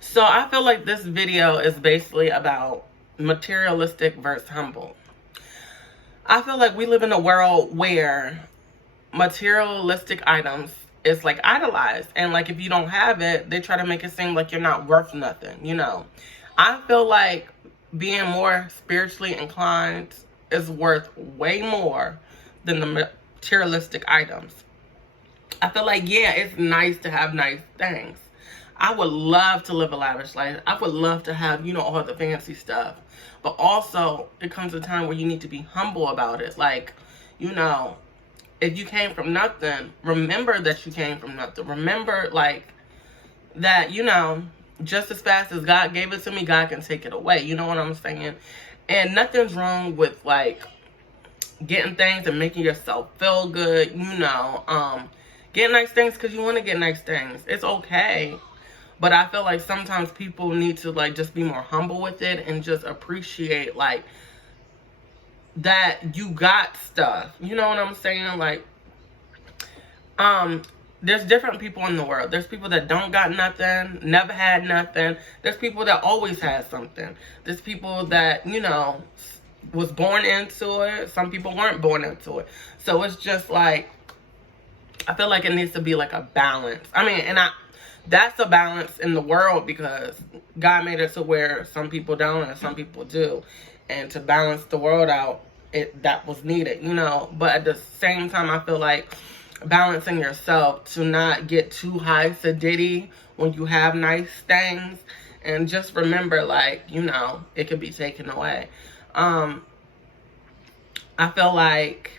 So I feel like this video is basically about materialistic versus humble. I feel like we live in a world where materialistic items is like idolized, and like if you don't have it, they try to make it seem like you're not worth nothing. I feel like being more spiritually inclined is worth way more than the materialistic items. I feel like, yeah, it's nice to have nice things. I would love to live a lavish life. I would love to have, all the fancy stuff. But also, it comes a time where you need to be humble about it. Like, you know, if you came from nothing, remember that you came from nothing. Remember, like, that, just as fast as God gave it to me, God can take it away. You know what I'm saying? And nothing's wrong with, like, getting things and making yourself feel good, getting nice things because you want to get nice things. It's okay. But I feel like sometimes people need to, like, just be more humble with it and just appreciate, like, that you got stuff. You know what I'm saying? Like, there's different people in the world. There's people that don't got nothing, never had nothing. There's people that always had something. There's people that, was born into it. Some people weren't born into it. So it's just like, I feel like it needs to be like a balance. I mean, that's a balance in the world because God made it to where some people don't and some people do. And to balance the world out, that was needed, But at the same time, I feel like balancing yourself to not get too high sedity when you have nice things. And just remember, like, it can be taken away. I feel like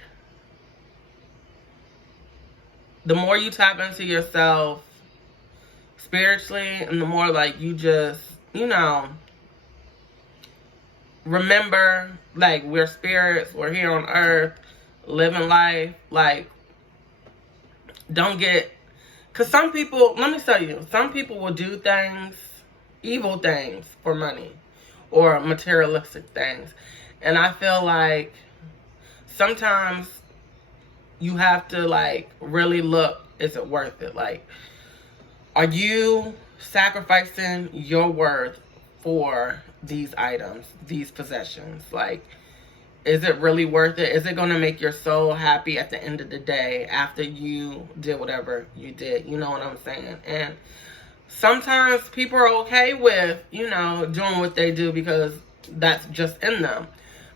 the more you tap into yourself spiritually and the more, like, you just, remember, like, we're spirits, we're here on earth, living life, like, don't get, because some people, let me tell you, some people will do things, evil things for money or materialistic things. And I feel like sometimes you have to, like, really look, is it worth it? Like, are you sacrificing your worth for these items, these possessions? Like, is it really worth it? Is it going to make your soul happy at the end of the day after you did whatever you did? You know what I'm saying? And sometimes people are okay with, doing what they do because that's just in them.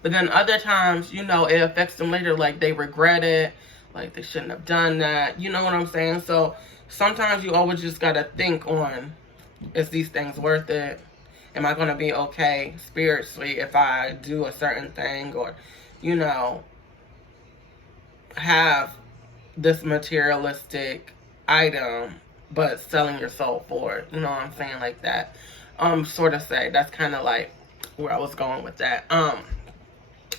But then other times, it affects them later, like they regret it, like they shouldn't have done that. You know what I'm saying? So sometimes you always just got to think on, is these things worth it? Am I going to be okay spiritually if I do a certain thing or, have this materialistic item but selling your soul for it? You know what I'm saying? Like that. Sort of say, that's kind of like where I was going with that.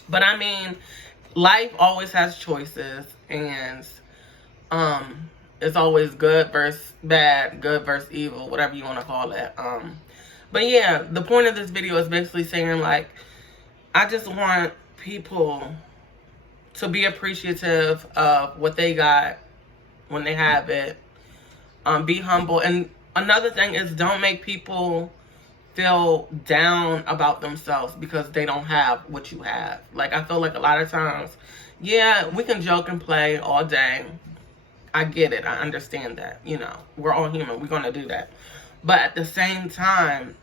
But I mean, life always has choices, and it's always good versus bad, good versus evil, whatever you want to call it. But yeah, the point of this video is basically saying, like, I just want people to be appreciative of what they got when they have it. Be humble. And another thing is, don't make people feel down about themselves because they don't have what you have. Like, I feel like a lot of times, yeah, we can joke and play all day. I get it. I understand that. We're all human. We're going to do that. But at the same time,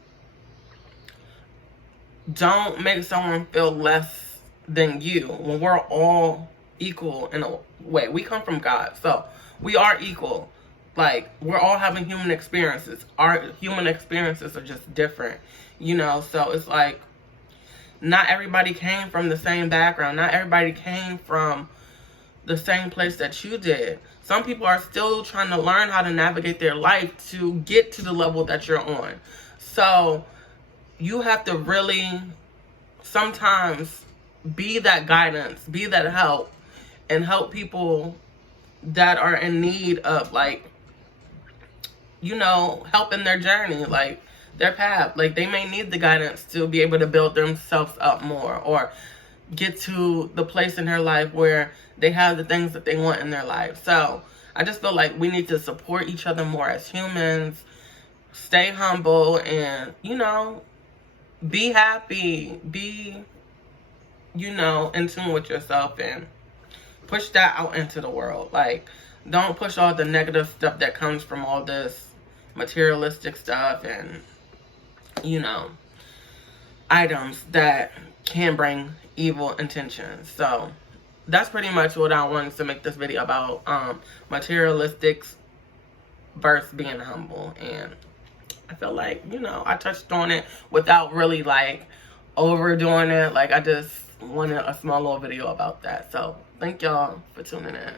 don't make someone feel less than you when we're all equal in a way. We come from God, so we are equal. Like, we're all having human experiences. Our human experiences are just different, so it's like, not everybody came from the same background. Not everybody came from the same place that you did. Some people are still trying to learn how to navigate their life to get to the level that you're on. So you have to really sometimes be that guidance, be that help, and help people that are in need of, like, help in their journey, like their path. Like, they may need the guidance to be able to build themselves up more or get to the place in their life where they have the things that they want in their life. So I just feel like we need to support each other more as humans, stay humble and, you know, be happy. Be, you know, in tune with yourself and push that out into the world. Like, don't push all the negative stuff that comes from all this materialistic stuff and, you know, items that can bring evil intentions. So that's pretty much what I wanted to make this video about. Materialistics versus being humble. And I feel like, you know, I touched on it without really like overdoing it. Like, I just wanted a small little video about that. So thank y'all for tuning in.